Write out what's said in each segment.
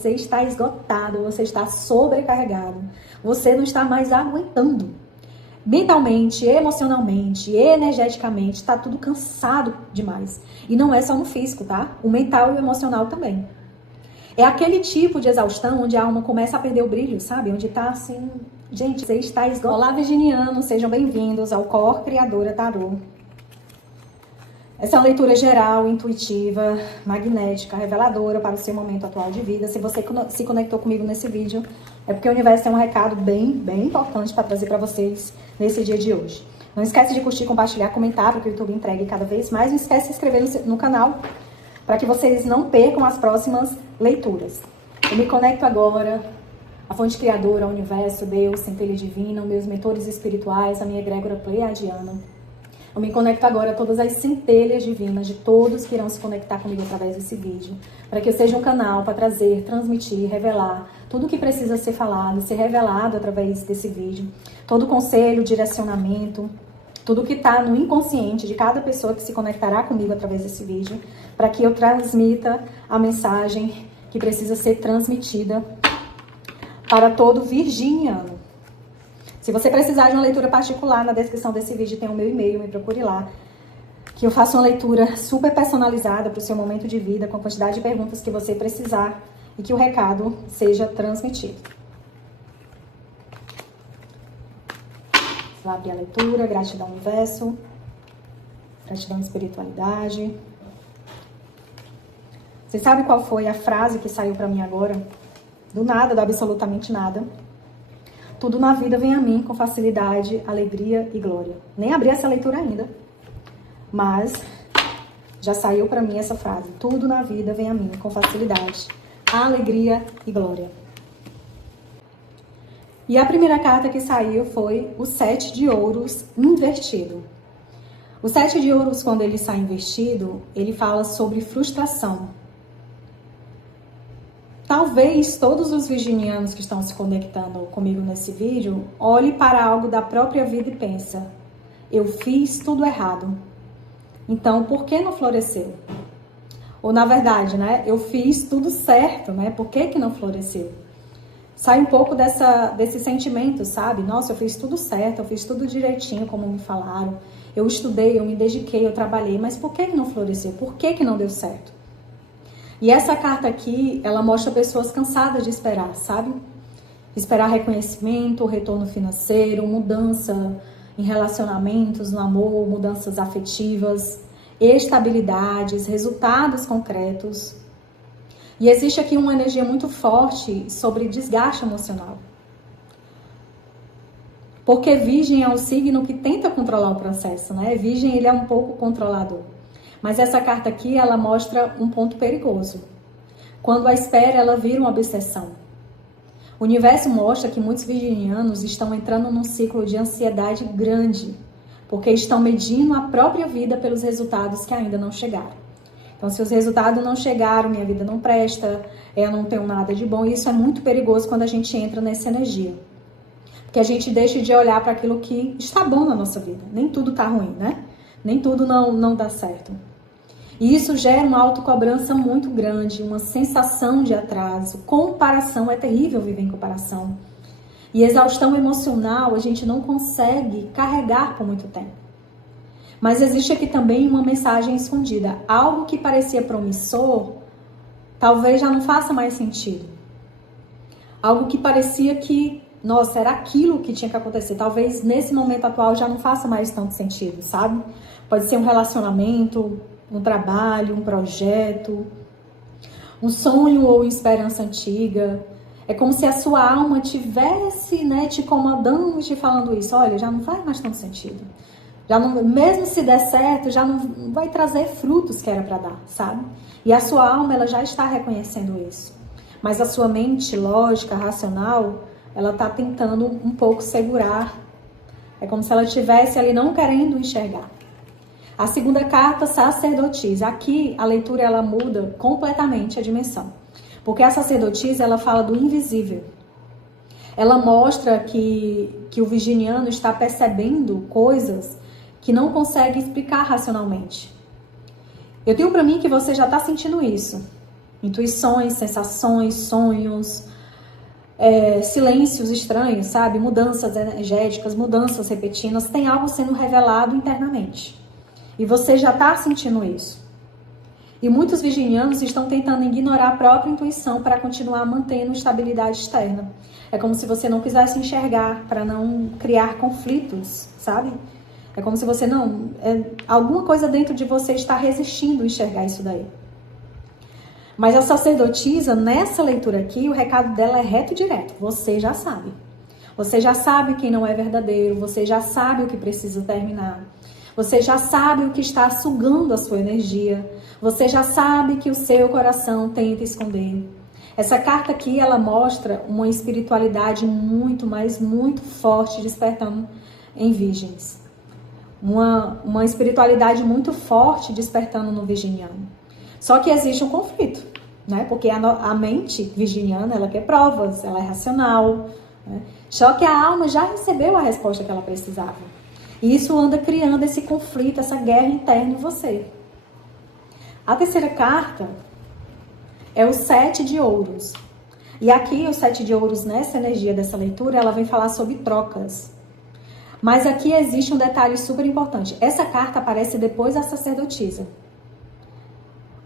Você está esgotado, você está sobrecarregado, você não está mais aguentando. Mentalmente, emocionalmente, energeticamente, está tudo cansado demais. E não é só no físico, tá? O mental e o emocional também. É aquele tipo de exaustão onde a alma começa a perder o brilho, sabe? Onde tá assim... Gente, você está esgotado. Olá, virginianos, sejam bem-vindos ao Cor Criadora Tarô. Essa é uma leitura geral, intuitiva, magnética, reveladora para o seu momento atual de vida. Se você se conectou comigo nesse vídeo, é porque o universo tem um recado bem importante para trazer para vocês nesse dia de hoje. Não esquece de curtir, compartilhar, comentar para que o YouTube entregue cada vez mais. Não esquece de se inscrever no canal para que vocês não percam as próximas leituras. Eu me conecto agora à fonte criadora, ao universo, Deus, centelha divina, meus mentores espirituais, a minha egrégora pleiadiana. Eu me conecto agora a todas as centelhas divinas de todos que irão se conectar comigo através desse vídeo, para que eu seja um canal para trazer, transmitir, revelar tudo o que precisa ser falado, ser revelado através desse vídeo. Todo conselho, direcionamento, tudo que está no inconsciente de cada pessoa que se conectará comigo através desse vídeo, para que eu transmita a mensagem que precisa ser transmitida para todo virginiano. Se você precisar de uma leitura particular, na descrição desse vídeo tem o meu e-mail, me procure lá, que eu faço uma leitura super personalizada para o seu momento de vida, com a quantidade de perguntas que você precisar e que o recado seja transmitido. Vou abrir a leitura, gratidão universo, gratidão espiritualidade. Você sabe qual foi a frase que saiu para mim agora? Do nada, do absolutamente nada. Tudo na vida vem a mim com facilidade, alegria e glória. Nem abri essa leitura ainda, mas já saiu para mim essa frase. Tudo na vida vem a mim com facilidade, alegria e glória. E a primeira carta que saiu foi o 7 de ouros invertido. O 7 de ouros, quando ele sai invertido, ele fala sobre frustração. Talvez todos os virginianos que estão se conectando comigo nesse vídeo olhem para algo da própria vida e pensa: eu fiz tudo errado, então por que não floresceu? Ou na verdade, né, eu fiz tudo certo, né, por que não floresceu? Sai um pouco desse sentimento, sabe? Nossa, eu fiz tudo certo, eu fiz tudo direitinho como me falaram, eu estudei, eu me dediquei, eu trabalhei, mas por que não floresceu? Por que não deu certo? E essa carta aqui, ela mostra pessoas cansadas de esperar, sabe? Esperar reconhecimento, retorno financeiro, mudança em relacionamentos, no amor, mudanças afetivas, estabilidades, resultados concretos. E existe aqui uma energia muito forte sobre desgaste emocional. Porque Virgem é um signo que tenta controlar o processo, né? Virgem, ele é um pouco controlador. Mas essa carta aqui, ela mostra um ponto perigoso. Quando a espera, ela vira uma obsessão. O universo mostra que muitos virginianos estão entrando num ciclo de ansiedade grande, porque estão medindo a própria vida pelos resultados que ainda não chegaram. Então, se os resultados não chegaram, minha vida não presta, eu não tenho nada de bom. Isso é muito perigoso quando a gente entra nessa energia. Porque a gente deixa de olhar para aquilo que está bom na nossa vida. Nem tudo está ruim, né? Nem tudo não dá certo. E isso gera uma autocobrança muito grande, uma sensação de atraso. Comparação, é terrível viver em comparação. E exaustão emocional a gente não consegue carregar por muito tempo. Mas existe aqui também uma mensagem escondida. Algo que parecia promissor, talvez já não faça mais sentido. Algo que parecia que, nossa, era aquilo que tinha que acontecer. Talvez nesse momento atual já não faça mais tanto sentido, sabe? Pode ser um relacionamento, um trabalho, um projeto, um sonho ou esperança antiga. É como se a sua alma tivesse, né, te incomodando e te falando isso. Olha, já não faz mais tanto sentido. Já não, mesmo se der certo, já não vai trazer frutos que era para dar, sabe? E a sua alma, ela já está reconhecendo isso. Mas a sua mente lógica, racional, ela está tentando um pouco segurar. É como se ela estivesse ali não querendo enxergar. A segunda carta, sacerdotisa. Aqui a leitura ela muda completamente a dimensão. Porque a sacerdotisa ela fala do invisível. Ela mostra que o virginiano está percebendo coisas que não consegue explicar racionalmente. Eu tenho para mim que você já está sentindo isso. Intuições, sensações, sonhos, silêncios estranhos, sabe? Mudanças energéticas, mudanças repentinas. Tem algo sendo revelado internamente. E você já está sentindo isso. E muitos virginianos estão tentando ignorar a própria intuição para continuar mantendo estabilidade externa. É como se você não quisesse enxergar para não criar conflitos, sabe? É como se você não... alguma coisa dentro de você está resistindo a enxergar isso daí. Mas a sacerdotisa, nessa leitura aqui, o recado dela é reto e direto. Você já sabe. Você já sabe quem não é verdadeiro. Você já sabe o que precisa terminar. Você já sabe o que está sugando a sua energia. Você já sabe que o seu coração tenta esconder. Essa carta aqui, ela mostra uma espiritualidade muito, mas muito forte despertando em virgens. Uma espiritualidade muito forte despertando no virginiano. Só que existe um conflito, né? Porque a mente virginiana, ela quer provas, ela é racional, né? Só que a alma já recebeu a resposta que ela precisava. E isso anda criando esse conflito, essa guerra interna em você. A terceira carta é o 7 de ouros. E aqui o 7 de ouros, nessa energia dessa leitura, ela vem falar sobre trocas. Mas aqui existe um detalhe super importante. Essa carta aparece depois da sacerdotisa.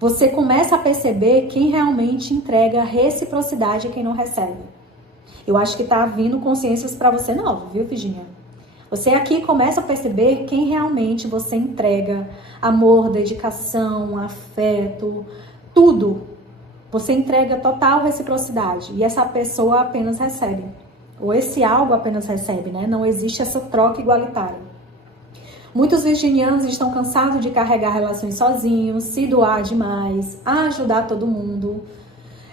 Você começa a perceber quem realmente entrega reciprocidade a quem não recebe. Eu acho que tá vindo consciências para você nova, viu, Virginia? Você aqui começa a perceber quem realmente você entrega amor, dedicação, afeto, tudo. Você entrega total reciprocidade e essa pessoa apenas recebe. Ou esse algo apenas recebe, né? Não existe essa troca igualitária. Muitos virginianos estão cansados de carregar relações sozinhos, se doar demais, ajudar todo mundo.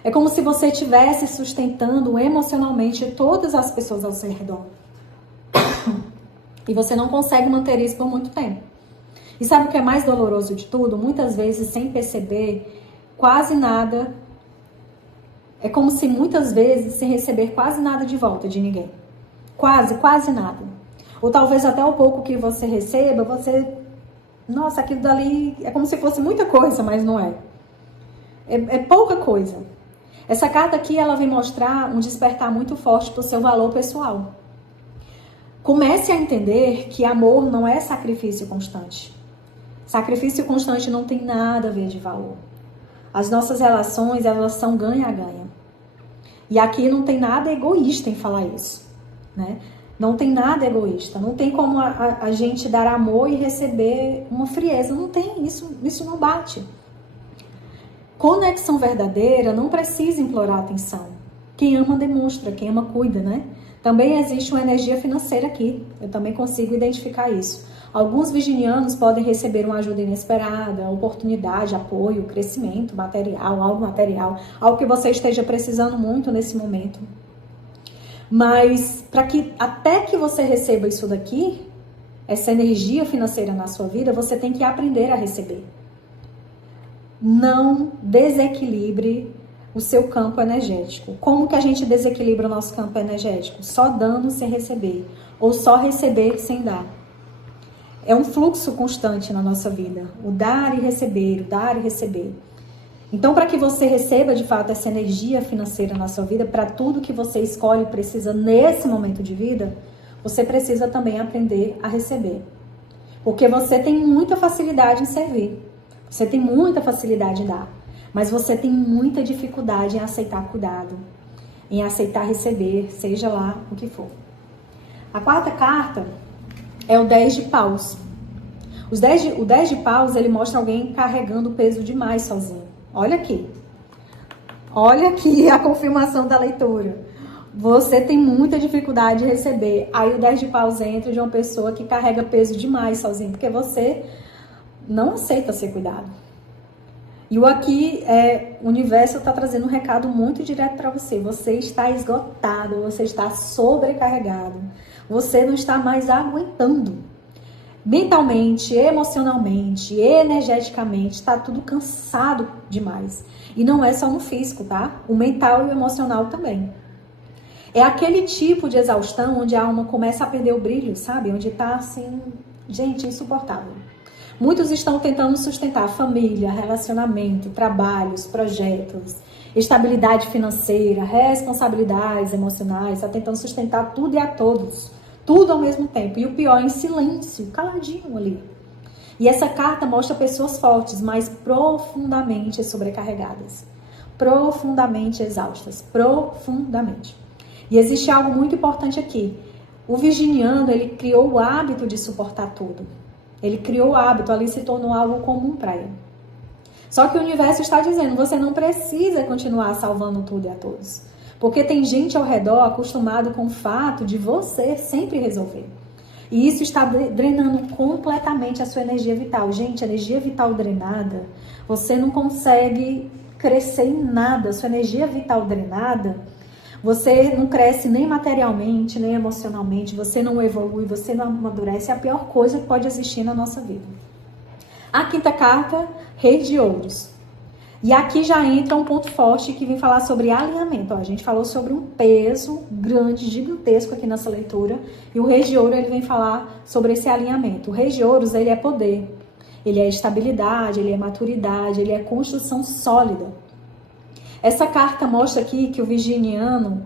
É como se você estivesse sustentando emocionalmente todas as pessoas ao seu redor. E você não consegue manter isso por muito tempo. E sabe o que é mais doloroso de tudo? Muitas vezes, sem perceber, quase nada... É como se muitas vezes, sem receber quase nada de volta de ninguém. Quase nada. Ou talvez até o pouco que você receba, você... Nossa, aquilo dali é como se fosse muita coisa, mas não é. É pouca coisa. Essa carta aqui, ela vem mostrar um despertar muito forte para o seu valor pessoal. Comece a entender que amor não é sacrifício constante. Sacrifício constante não tem nada a ver de valor. As nossas relações, elas são ganha-ganha. E aqui não tem nada egoísta em falar isso, né? Não tem nada egoísta. Não tem como a gente dar amor e receber uma frieza. Não tem, isso não bate. Conexão verdadeira não precisa implorar atenção. Quem ama demonstra, quem ama cuida, né? Também existe uma energia financeira aqui. Eu também consigo identificar isso. Alguns virginianos podem receber uma ajuda inesperada, oportunidade, apoio, crescimento material, algo que você esteja precisando muito nesse momento. Mas até que você receba isso daqui, essa energia financeira na sua vida, você tem que aprender a receber. Não desequilibre o seu campo energético. Como que a gente desequilibra o nosso campo energético? Só dando sem receber, ou só receber sem dar. É um fluxo constante na nossa vida, o dar e receber, o dar e receber. Então, para que você receba de fato essa energia financeira na sua vida, para tudo que você escolhe e precisa nesse momento de vida, você precisa também aprender a receber. Porque você tem muita facilidade em servir, você tem muita facilidade em dar. Mas você tem muita dificuldade em aceitar cuidado, em aceitar receber, seja lá o que for. A quarta carta é o 10 de paus. O 10 de paus, ele mostra alguém carregando peso demais sozinho. Olha aqui. Olha aqui a confirmação da leitura. Você tem muita dificuldade de receber. Aí o 10 de paus entra de uma pessoa que carrega peso demais sozinho, porque você não aceita ser cuidado. E o aqui, o universo está trazendo um recado muito direto para você. Você está esgotado, você está sobrecarregado. Você não está mais aguentando. Mentalmente, emocionalmente, energeticamente, está tudo cansado demais. E não é só no físico, tá? O mental e o emocional também. É aquele tipo de exaustão onde a alma começa a perder o brilho, sabe? Onde está assim, gente, insuportável. Muitos estão tentando sustentar família, relacionamento, trabalhos, projetos, estabilidade financeira, responsabilidades emocionais, está tentando sustentar tudo e a todos, tudo ao mesmo tempo. E o pior, em silêncio, caladinho ali. E essa carta mostra pessoas fortes, mas profundamente sobrecarregadas, profundamente exaustas, profundamente. E existe algo muito importante aqui. O virginiano, ele criou o hábito de suportar tudo. Ele criou o hábito, ali se tornou algo comum para ele. Só que o universo está dizendo, você não precisa continuar salvando tudo e a todos. Porque tem gente ao redor acostumado com o fato de você sempre resolver. E isso está drenando completamente a sua energia vital. Gente, a energia vital drenada, você não consegue crescer em nada. Sua energia vital drenada, você não cresce nem materialmente, nem emocionalmente, você não evolui, você não amadurece. É a pior coisa que pode existir na nossa vida. A quinta carta, Rei de Ouros. E aqui já entra um ponto forte que vem falar sobre alinhamento. Ó, a gente falou sobre um peso grande, gigantesco aqui nessa leitura. E o Rei de Ouro, ele vem falar sobre esse alinhamento. O Rei de Ouros, ele é poder. Ele é estabilidade, ele é maturidade, ele é construção sólida. Essa carta mostra aqui que o virginiano,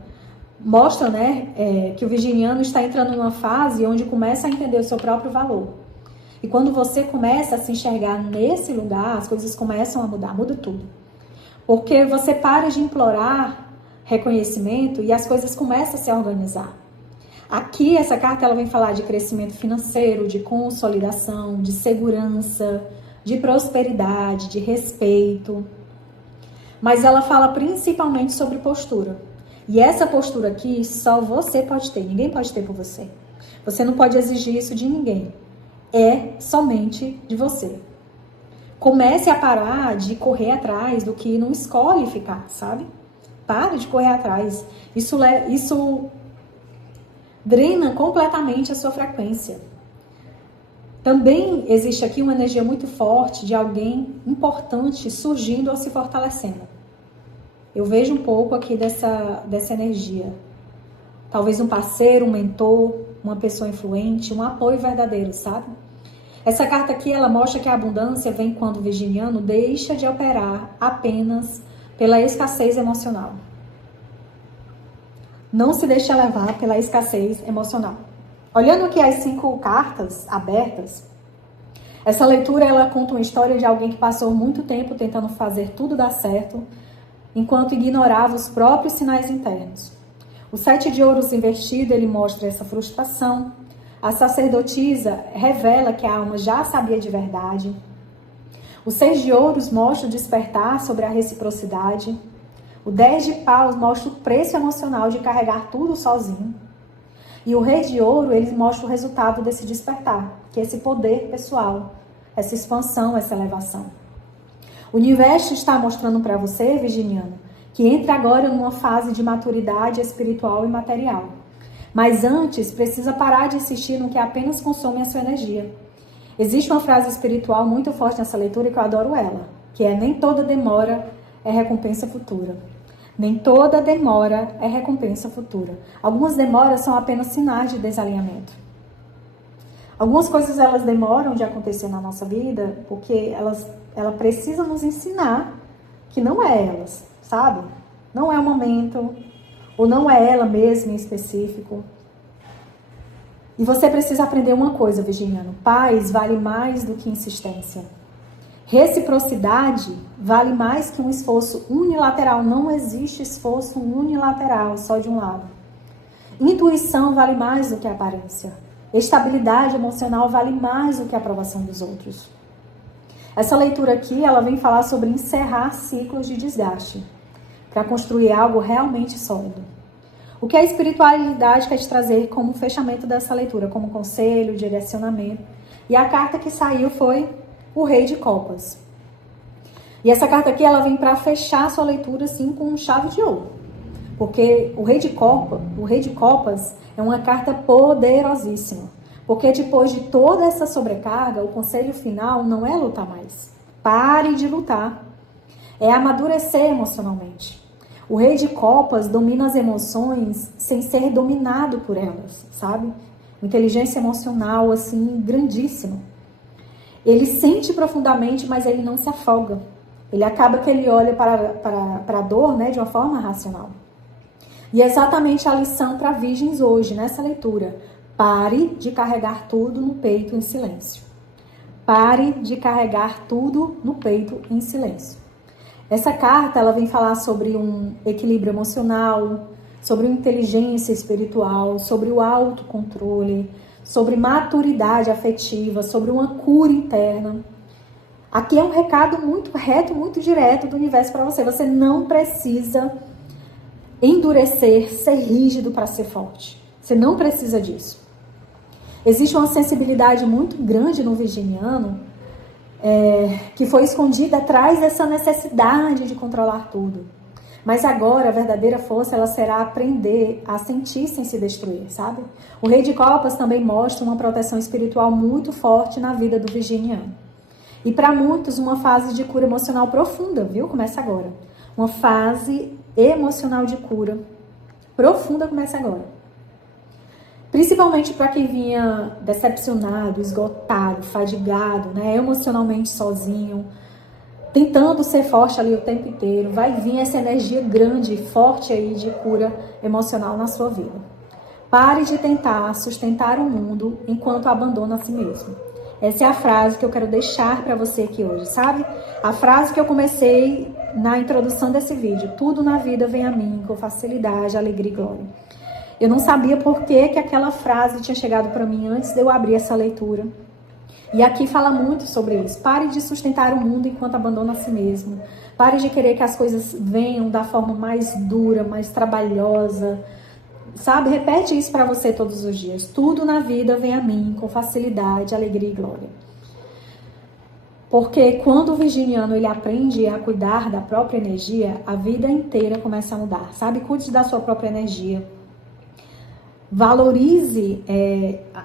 que o virginiano está entrando numa fase onde começa a entender o seu próprio valor. E quando você começa a se enxergar nesse lugar, as coisas começam a mudar, muda tudo. Porque você para de implorar reconhecimento e as coisas começam a se organizar. Aqui, essa carta ela vem falar de crescimento financeiro, de consolidação, de segurança, de prosperidade, de respeito. Mas ela fala principalmente sobre postura. E essa postura aqui só você pode ter, ninguém pode ter por você. Você não pode exigir isso de ninguém. É somente de você. Comece a parar de correr atrás do que não escolhe ficar, sabe? Pare de correr atrás. Isso drena completamente a sua frequência. Também existe aqui uma energia muito forte de alguém importante surgindo ou se fortalecendo. Eu vejo um pouco aqui dessa energia. Talvez um parceiro, um mentor, uma pessoa influente, um apoio verdadeiro, sabe? Essa carta aqui, ela mostra que a abundância vem quando o virginiano deixa de operar apenas pela escassez emocional. Não se deixe levar pela escassez emocional. Olhando aqui as 5 cartas abertas, essa leitura ela conta uma história de alguém que passou muito tempo tentando fazer tudo dar certo, enquanto ignorava os próprios sinais internos. O 7 de ouros invertido, ele mostra essa frustração. A sacerdotisa revela que a alma já sabia de verdade. O 6 de ouros mostra o despertar sobre a reciprocidade. O 10 de paus mostra o preço emocional de carregar tudo sozinho. E o Rei de Ouro, ele mostra o resultado desse despertar, que é esse poder pessoal, essa expansão, essa elevação. O universo está mostrando para você, virginiano, que entra agora numa fase de maturidade espiritual e material. Mas antes, precisa parar de insistir no que apenas consome a sua energia. Existe uma frase espiritual muito forte nessa leitura que eu adoro ela, que é: nem toda demora é recompensa futura. Nem toda demora é recompensa futura. Algumas demoras são apenas sinais de desalinhamento. Algumas coisas elas demoram de acontecer na nossa vida porque ela precisa nos ensinar que não é elas, sabe? Não é o momento, ou não é ela mesma em específico. E você precisa aprender uma coisa, virginiano: paz vale mais do que insistência. Reciprocidade vale mais que um esforço unilateral. Não existe esforço unilateral, só de um lado. Intuição vale mais do que aparência. Estabilidade emocional vale mais do que a aprovação dos outros. Essa leitura aqui, ela vem falar sobre encerrar ciclos de desgaste para construir algo realmente sólido. O que a espiritualidade quer te trazer como fechamento dessa leitura, como conselho, direcionamento. E a carta que saiu foi o Rei de Copas. E essa carta aqui, ela vem para fechar a sua leitura assim com chave de ouro. Porque o Rei de Copas é uma carta poderosíssima. Porque depois de toda essa sobrecarga, o conselho final não é lutar mais. Pare de lutar. É amadurecer emocionalmente. O Rei de Copas domina as emoções sem ser dominado por elas, sabe? Inteligência emocional, assim, grandíssima. Ele sente profundamente, mas ele não se afoga. Ele acaba que ele olha para a dor, né, de uma forma racional. E é exatamente a lição para virgens hoje, nessa leitura. Pare de carregar tudo no peito em silêncio. Pare de carregar tudo no peito em silêncio. Essa carta, ela vem falar sobre um equilíbrio emocional, sobre inteligência espiritual, sobre o autocontrole, sobre maturidade afetiva, sobre uma cura interna. Aqui é um recado muito reto, muito direto do universo para você. Você não precisa endurecer, ser rígido para ser forte. Você não precisa disso. Existe uma sensibilidade muito grande no virginiano que foi escondida atrás dessa necessidade de controlar tudo. Mas agora a verdadeira força ela será aprender a sentir sem se destruir, sabe? O Rei de Copas também mostra uma proteção espiritual muito forte na vida do virginiano. E para muitos uma fase de cura emocional profunda, viu? Começa agora. Uma fase emocional de cura profunda começa agora. Principalmente para quem vinha decepcionado, esgotado, fadigado, né? Emocionalmente sozinho, tentando ser forte ali o tempo inteiro, vai vir essa energia grande e forte aí de cura emocional na sua vida. Pare de tentar sustentar o mundo enquanto abandona a si mesmo. Essa é a frase que eu quero deixar para você aqui hoje, sabe? A frase que eu comecei na introdução desse vídeo. Tudo na vida vem a mim com facilidade, alegria e glória. Eu não sabia por que aquela frase tinha chegado para mim antes de eu abrir essa leitura. E aqui fala muito sobre isso. Pare de sustentar o mundo enquanto abandona a si mesmo. Pare de querer que as coisas venham da forma mais dura, mais trabalhosa. Sabe? Repete isso para você todos os dias. Tudo na vida vem a mim com facilidade, alegria e glória. Porque quando o virginiano ele aprende a cuidar da própria energia, a vida inteira começa a mudar. Sabe? Cuide da sua própria energia. Valorize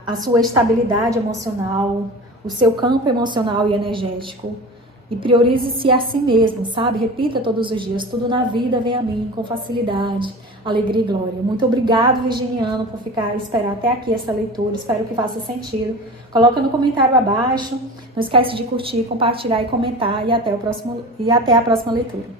a sua estabilidade emocional, o seu campo emocional e energético. E priorize-se a si mesmo, sabe? Repita todos os dias. Tudo na vida vem a mim com facilidade, alegria e glória. Muito obrigado, virginiano, por esperar até aqui essa leitura. Espero que faça sentido. Coloca no comentário abaixo. Não esquece de curtir, compartilhar e comentar. E até a próxima leitura.